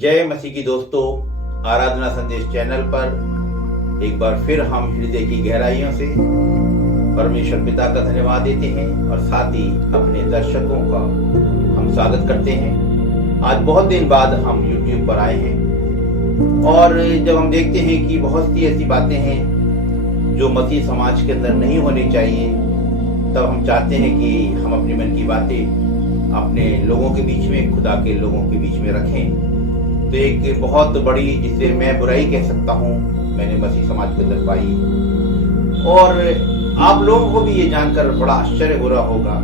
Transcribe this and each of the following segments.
जय मसीह की दोस्तों, आराधना संदेश चैनल पर एक बार फिर हम हृदय की गहराइयों से परमेश्वर पिता का धन्यवाद देते हैं और साथ ही अपने दर्शकों का हम स्वागत करते हैं। आज बहुत दिन बाद हम YouTube पर आए हैं और जब हम देखते हैं कि बहुत सी ऐसी बातें हैं जो मसीह समाज के अंदर नहीं होनी चाहिए, तब हम चाहते हैं कि हम अपने मन की बातें अपने लोगों के बीच में, खुदा के लोगों के बीच में रखें। तो एक बहुत बड़ी, जिसे मैं बुराई कह सकता हूँ, मैंने मसीह समाज के अंदर पाई। और आप लोगों को भी ये जानकर बड़ा आश्चर्य हो रहा होगा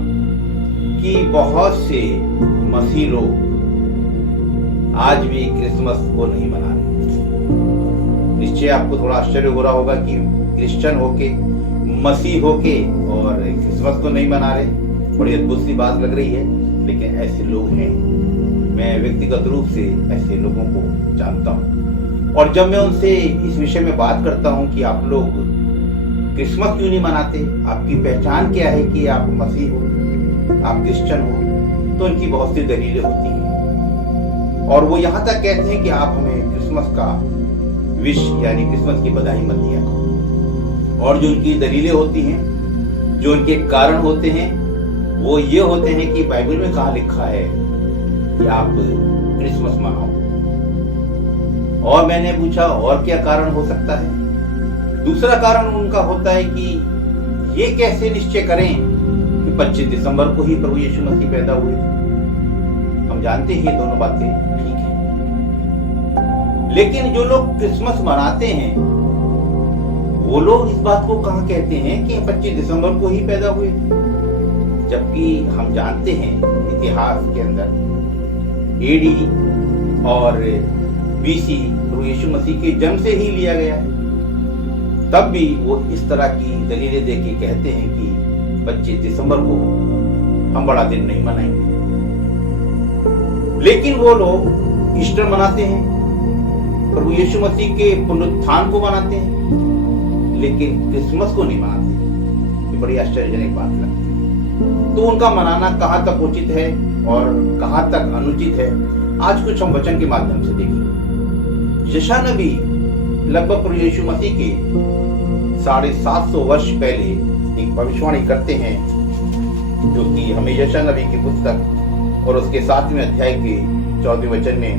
कि बहुत से मसीह लोग आज भी क्रिसमस को नहीं मना रहे। निश्चय आपको थोड़ा आश्चर्य हो रहा होगा कि क्रिश्चियन होके, मसीह होके और क्रिसमस को नहीं मना रहे। बड़ी अद्भुत सी बात लग रही है, लेकिन ऐसे लोग हैं। मैं व्यक्तिगत रूप से ऐसे लोगों को जानता हूँ और जब मैं उनसे इस विषय में बात करता हूँ कि आप लोग क्रिसमस क्यों नहीं मनाते, आपकी पहचान क्या है कि आप मसीह हो, आप क्रिश्चियन हो, तो उनकी बहुत सी दलीलें होती हैं। और वो यहाँ तक कहते हैं कि आप हमें क्रिसमस का विश यानी क्रिसमस की बधाई मत दिया करो। और जो उनकी दलीलें होती हैं, जो उनके कारण होते हैं, वो ये होते हैं कि बाइबल में कहाँ लिखा है कि आप क्रिसमस मनाओ। और मैंने पूछा और क्या कारण हो सकता है। दूसरा कारण उनका होता है कि ये कैसे निश्चय करें कि 25 दिसंबर को ही प्रभु यीशु मसीह पैदा हुए। हम जानते हैं ये दोनों बातें ठीक है, लेकिन जो लोग क्रिसमस मनाते हैं वो लोग इस बात को कहाँ कहते हैं कि 25 दिसंबर को ही पैदा हुए, जबकि हम जानते हैं इतिहास के अंदर AD और BC प्रभु यीशु मसीह के जन्म से ही लिया गया है। तब भी वो इस तरह की दलीलें देके कहते हैं कि 25 दिसंबर को हम बड़ा दिन नहीं मनाएंगे। लेकिन वो लोग ईस्टर मनाते हैं, प्रभु यीशु मसीह के पुनरुत्थान को मनाते हैं, लेकिन क्रिसमस को नहीं मनाते। ये बड़ी आश्चर्यजनक बात लगती है। तो उनका मनाना कहाँ तक उचित है और कहाँ तक अनुचित है, आज कुछ हम वचन के माध्यम से देखेंगे। यशायाह नबी लगभग प्रभु यीशु मसीह के 750 वर्ष पहले एक भविष्यवाणी करते हैं, जो कि हमें यशायाह नबी की पुस्तक और उसके 7वें अध्याय के 14वें वचन में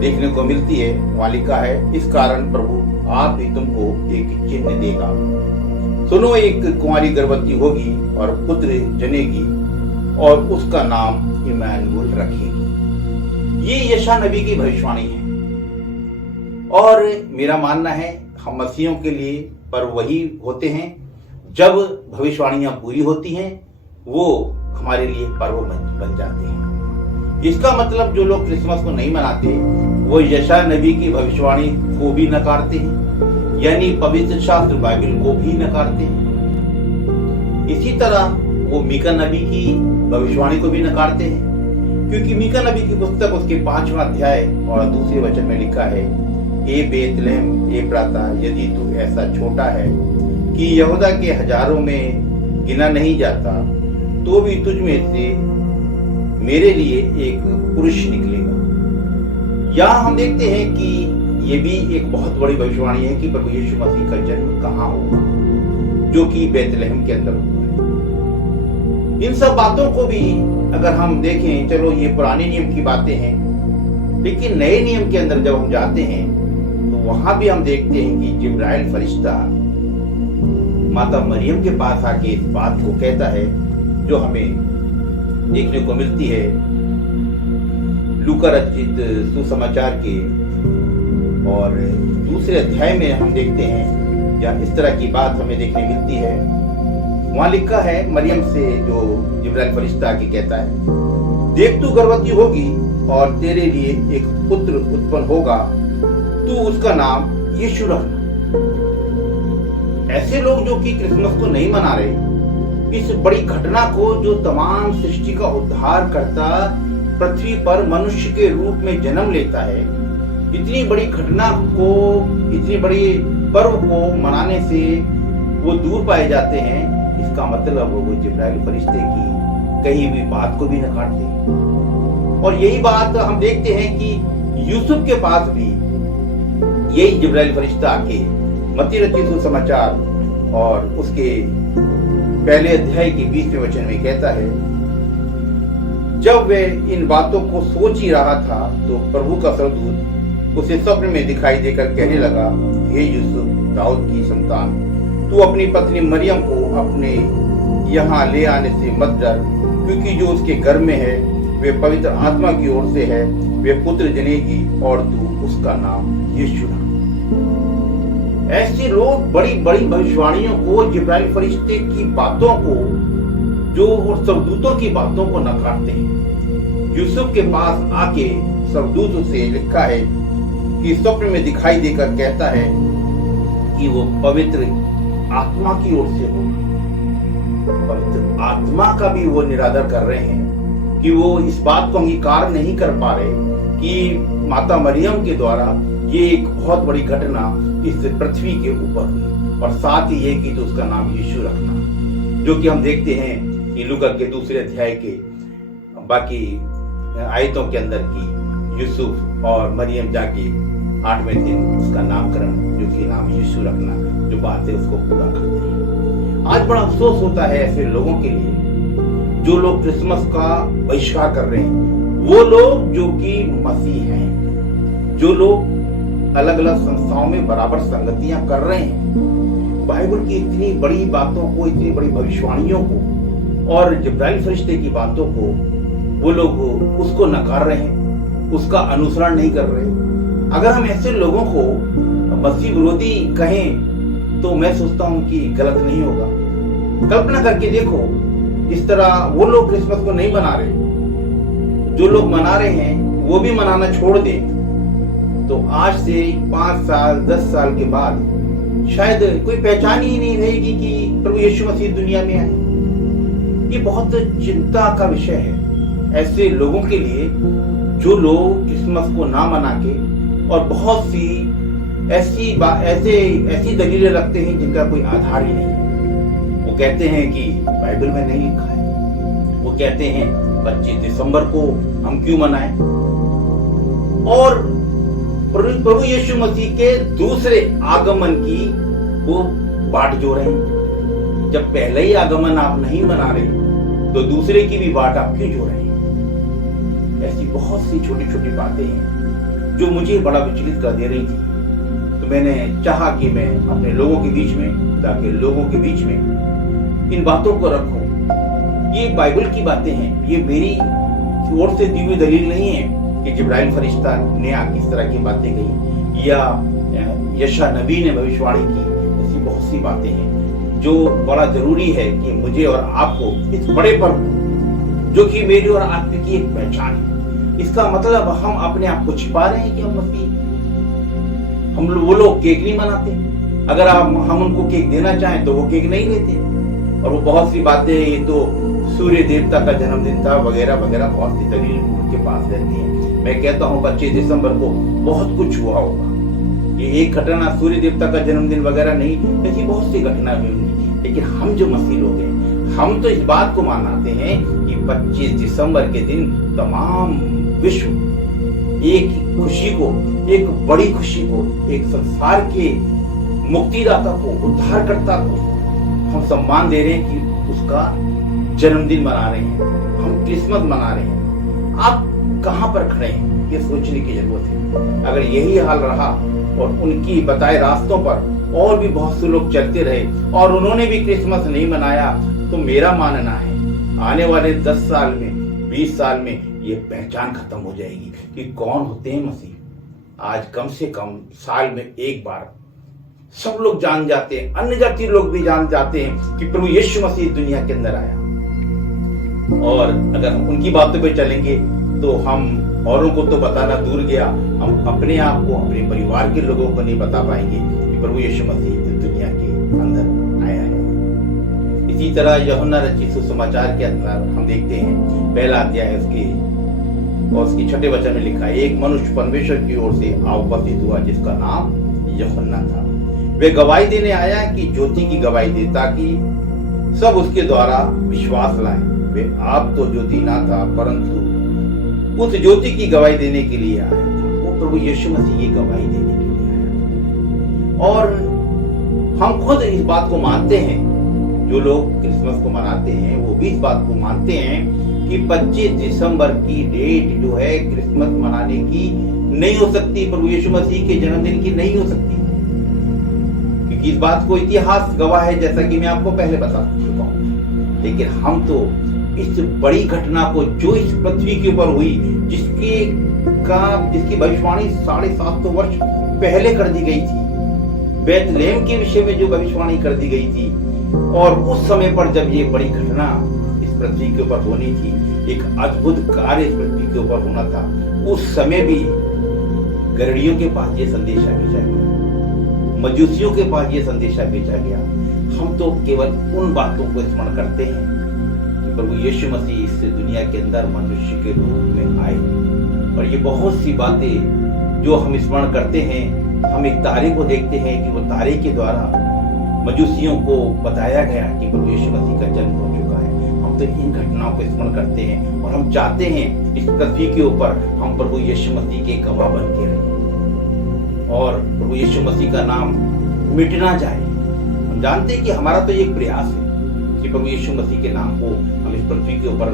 देखने को मिलती है। वहां लिखा है, इस कारण प्रभु आप ही तुमको एक चिन्ह देगा। सुनो, एक कुंवारी गर्भवती होगी और पुत्र जनेगी और उसका नाम इम्मानुएल रखेगी। ये यशायाह नबी की भविष्यवाणी है। और मेरा मानना है हम मसीहियों के लिए पर्व वही होते हैं जब भविष्यवाणियां पूरी होती हैं, वो हमारे लिए पर्व बन जाते हैं। इसका मतलब जो लोग क्रिसमस को नहीं मनाते वो यशायाह नबी की भविष्यवाणी को भी नकारते हैं, यानी पवित्र शास्त्र बाइबल को भी नकारते हैं। इसी तरह वो मीका नबी की भविष्यवाणी को भी नकारते हैं, क्योंकि मीका नबी की पुस्तक उसके 5वां अध्याय और दूसरे वचन में लिखा है, ए बेतलेहम एफ्राता, यदि तू ऐसा छोटा है कि यहूदा के हजारों में गिना नहीं जाता, तो भी तुझ में से मेरे लिए एक पुरुष निकलेगा। यहाँ हम देखते हैं कि ये भी एक बहुत बड़ी भविष्यवाणी है कि प्रभु यीशु मसीह का जन्म कहाँ होगा, जो कि बेतलेहम के अंदर होगा। इन सब बातों को भी अगर हम देखें, चलो ये पुराने नियम की बातें हैं, लेकिन नए नियम के अंदर जब हम जाते हैं तो वहां भी हम देखते हैं कि जिब्राइल फरिश्ता माता मरियम के पास आके इस बात को कहता है, जो हमें देखने को मिलती है लूका रचित सुसमाचार के और दूसरे अध्याय में। हम देखते हैं जहाँ इस तरह की बात हमें देखने मिलती है। वहां लिखा है, मरियम से जो जिब्राइल फरिश्ता आके कहता है, देख तू गर्भवती होगी और तेरे लिए एक पुत्र उत्पन्न होगा, तू उसका नाम यीशु रखना। ऐसे लोग जो कि क्रिसमस को नहीं मना रहे, इस बड़ी घटना को, जो तमाम सृष्टि का उद्धार करता पृथ्वी पर मनुष्य के रूप में जन्म लेता है, इतनी बड़ी घटना को, इतनी बड़ी पर्व को मनाने से वो दूर पाए जाते हैं। इसका मतलब वो जिब्राइल फरिश्ते की कही हुई बात को भी नकारते हैं। और यही बात हम देखते हैं कि यूसुफ के पास भी यही जिब्राइल फरिश्ता आके मत्ती रचित सुसमाचार और उसके पहले अध्याय के 20वें वचन में कहता है, जब वे इन बातों को सोच ही रहा था तो प्रभु का स्वर्गदूत उसे स्वप्न में दिखाई देकर कहने लगा, हे यूसुफ दाऊद की संतान, तू अपनी पत्नी मरियम को अपने यहाँ ले आने से मत डर, क्योंकि जो उसके गर्भ में है वे पवित्र आत्मा की ओर से है, वे पुत्र जनेगी और तू उसका नाम यीशु रखना। ऐसे लोग बड़ी बड़ी भविष्यवाणियों को, जिब्राइल फरिश्ते की बातों को जो और स्वर्गदूतों की बातों को नकारते हैं। यूसुफ के पास आके स्वर्गदूत से लिखा है कि स्वप्न में दिखाई देकर कहता है कि वो पवित्र आत्मा की ओर से हो। पवित्र आत्मा का भी वो निरादर कर रहे हैं कि वो इस बात को अंगीकार नहीं कर पा रहे कि माता मरियम के द्वारा ये एक बहुत बड़ी घटना इस पृथ्वी के ऊपर हुई, और साथ ही ये कि तो उसका नाम यीशु रखना, जो कि हम देखते हैं कि लूका के 2 अध्याय के बाकी आयतों के अंदर की यूसुफ और मरियम जाके 8वें दिन उसका नामकरण, जो कि नाम यीशु रखना, जो बात है उसको पूरा करते हैं। आज बड़ा अफसोस होता है ऐसे लोगों के लिए जो लोग क्रिसमस का बहिष्कार कर रहे हैं, वो लोग जो कि मसीह हैं, जो लोग अलग अलग संस्थाओं में बराबर संगतियां कर रहे हैं, बाइबल की इतनी बड़ी बातों को, इतनी बड़ी भविष्यवाणियों को और जिब्राइल फरिश्ते की बातों को वो लोग उसको नकार रहे हैं, उसका अनुसरण नहीं कर रहे। अगर हम ऐसे लोगों को मसीह विरोधी कहें तो मैं सोचता हूं कि गलत नहीं होगा। कल्पना करके देखो, इस तरह वो लोग क्रिसमस को नहीं मना रहे, जो लोग मना रहे हैं वो भी मनाना छोड़ दें, तो आज से 5 साल 10 साल के बाद शायद कोई पहचान ही नहीं रहेगी कि प्रभु यीशु मसीह दुनिया में आए। ये बहुत चिंता का विषय है ऐसे लोगों के लिए जो लोग क्रिसमस को ना मना के और बहुत सी ऐसी दलीलें रखते हैं जिनका कोई आधार ही नहीं। वो कहते हैं कि बाइबल में नहीं लिखा है, वो कहते हैं 25 दिसंबर को हम क्यों मनाएं, और प्रभु यीशु मसीह के दूसरे आगमन की वो बाट जो रहे हैं। जब पहले ही आगमन आप नहीं मना रहे तो दूसरे की भी बाट आप क्यों जो रहे हैं। ऐसी बहुत सी छोटी छोटी बातें हैं जो मुझे बड़ा विचलित कर दे रही थी। तो मैंने चाहा कि मैं अपने लोगों के बीच में, ताकि लोगों के बीच में इन बातों को रखूं। ये बाइबल की बातें हैं, ये मेरी ओर से दी हुई दलील नहीं है कि जिब्राइल फरिश्ता ने आके इस तरह की बातें कही या यशा नबी ने भविष्यवाणी की। ऐसी बहुत सी बातें हैं जो बड़ा जरूरी है कि मुझे और आपको इस बड़े पर्व, जो कि मेरी और आपकी की एक पहचान है, इसका मतलब हम अपने आप को छिपा रहे हैं कि हम मसीह। हम वो लोग केक नहीं मनाते, अगर हम उनको केक देना चाहें तो वो केक नहीं लेते, और वो बहुत सी बातें, ये तो सूर्य देवता का जन्मदिन था वगैरह वगैरह, बहुत सी दलील उनके पास रहती है। मैं कहता हूँ 25 दिसंबर को बहुत कुछ हुआ होगा। ये एक घटना सूर्य देवता का जन्मदिन वगैरह नहीं, ऐसी बहुत सी घटना हुई होंगी। लेकिन हम जो मसीह लोग हैं, हम तो इस बात को मनाते हैं कि 25 दिसंबर के दिन तमाम विश्व एक खुशी को, एक बड़ी खुशी को, एक संसार के मुक्तिदाता को, उद्धारकर्ता को हम सम्मान दे रहे हैं कि उसका जन्मदिन मना रहे हैं, हम क्रिसमस मना रहे हैं। आप कहां पर खड़े हैं, ये सोचने की जरूरत है। अगर यही हाल रहा और उनकी बताए रास्तों पर और भी बहुत से लोग चलते रहे और उन्होंने भी क्रिसमस नहीं मनाया, तो मेरा मानना है आने वाले 10 साल में, 20 साल में ये पहचान खत्म हो जाएगी कि कौन होते हैं मसीह। आज कम से कम साल में एक बार सब लोग जान जाते हैं, अन्य जाति लोग भी जान जाते हैं कि प्रभु यीशु मसीह दुनिया के अंदर आया। और अगर हम उनकी बातों पे चलेंगे तो हम औरों को तो बताना दूर गया, हम अपने आप को, अपने परिवार के लोगों को नहीं बता पाएंगे कि प्रभु यीशु मसीह दुनिया के अंदर आया है। इसी तरह यूहन्ना रचित सुसमाचार के अंदर हम देखते हैं, पहला अध्याय उसकी 6ठे वचन में लिखा है, एक मनुष्य परमेश्वर की ओर से उपस्थित हुआ जिसका नाम यूहन्ना था। वे गवाही देने आया कि ज्योति की गवाही दे, ताकि सब उसके द्वारा विश्वास लाएं। वे आप तो ज्योति ना था, परंतु उस ज्योति की गवाही देने के लिए आया था। वो प्रभु यीशु मसीह की गवाही देने के लिए आया। और हम खुद इस बात को मानते हैं, जो लोग क्रिसमस को मनाते हैं वो भी इस बात को मानते हैं कि 25 दिसंबर की डेट जो है क्रिसमस मनाने की नहीं हो सकती, प्रभु यीशु मसीह के जन्मदिन की नहीं हो सकती, क्योंकि इस बात को इतिहास गवाह है, जैसा कि मैं आपको पहले बता चुका हूं। लेकिन हम तो इस बड़ी घटना को जो इस पृथ्वी के ऊपर हुई, जिसकी भविष्यवाणी 750 वर्ष पहले कर दी गई थी, बेथलेहम के विषय में जो भविष्यवाणी कर दी गई थी, और उस समय पर जब ये बड़ी घटना इस पृथ्वी के ऊपर होनी थी, एक अद्भुत कार्य इस पृथ्वी के ऊपर होना था, उस समय भी गरड़ियों के पास ये संदेशा भेजा गया, मजूसियों के पास ये संदेशा भेजा गया। हम तो केवल उन बातों को स्मरण करते हैं कि प्रभु यीशु मसीह इस दुनिया के अंदर मनुष्य के रूप में आए, और ये बहुत सी बातें जो हम स्मरण करते हैं, हम एक तारे को देखते हैं कि वो तारे के द्वारा मजूसियों को बताया गया कि प्रभु यीशु मसीह का जन्म हो चुका है। हम तो इन घटनाओं को स्मरण करते हैं, और हम चाहते हैं इस पृथ्वी के ऊपर हम प्रभु यीशु मसीह के गवाह बन के रहें, और प्रभु यीशु मसीह का नाम मिट ना जाए। हम जानते हैं कि हमारा तो एक प्रयास है कि प्रभु यीशु मसीह के नाम को हम इस पृथ्वी के ऊपर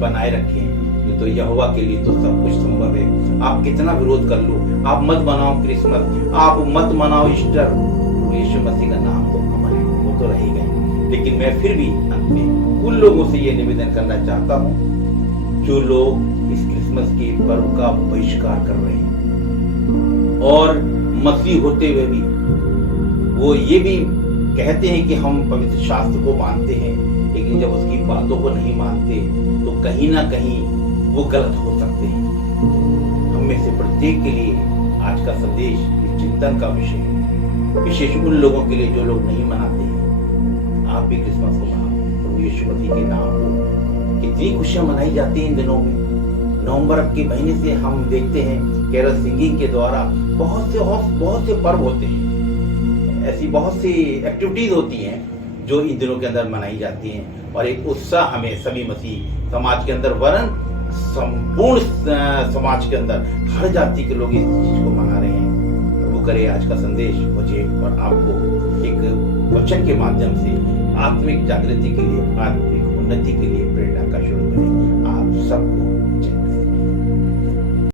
बनाए रखें। तो यहोवा के लिए तो सब कुछ संभव है। आप कितना विरोध कर लो, आप मत मनाओ क्रिसमस, आप मत मनाओ ईस्टर, प्रभु यीशु मसीह का नाम तो अमर है, वो तो रहेगा। लेकिन मैं फिर भी अंत में उन लोगों से ये निवेदन करना चाहता हूँ जो लोग इस क्रिसमस के पर्व का बहिष्कार कर रहे हैं, और मसीह होते हुए भी वो ये भी कहते हैं कि हम पवित्र शास्त्र को मानते हैं, लेकिन जब उसकी बातों को नहीं मानते तो कहीं ना कहीं वो गलत हो सकते हैं। हम में से प्रत्येक के लिए आज का संदेश इस चिंतन का विषय है, विशेष उन लोगों के लिए जो लोग नहीं मनाते हैं। आप भी क्रिसमस को मनाओ, प्रभु यीशु मसीह के नाम को। कितनी खुशियां मनाई जाती हैं इन दिनों में। नवंबर के महीने से हम देखते हैं कैरल सिंगिंग के द्वारा बहुत से पर्व होते हैं, ऐसी बहुत सी एक्टिविटीज होती हैं जो इन दिनों के अंदर मनाई जाती हैं, और एक उत्साह हमें सभी मसीह समाज के अंदर, वरन संपूर्ण समाज के अंदर हर जाति के लोग इस चीज को मना रहे हैं। प्रभु करे आज का संदेश मुझे और आपको एक वचन के माध्यम से आत्मिक जागृति के लिए, आत्मिक उन्नति के लिए प्रेरणा का शुरू बने। आप सबको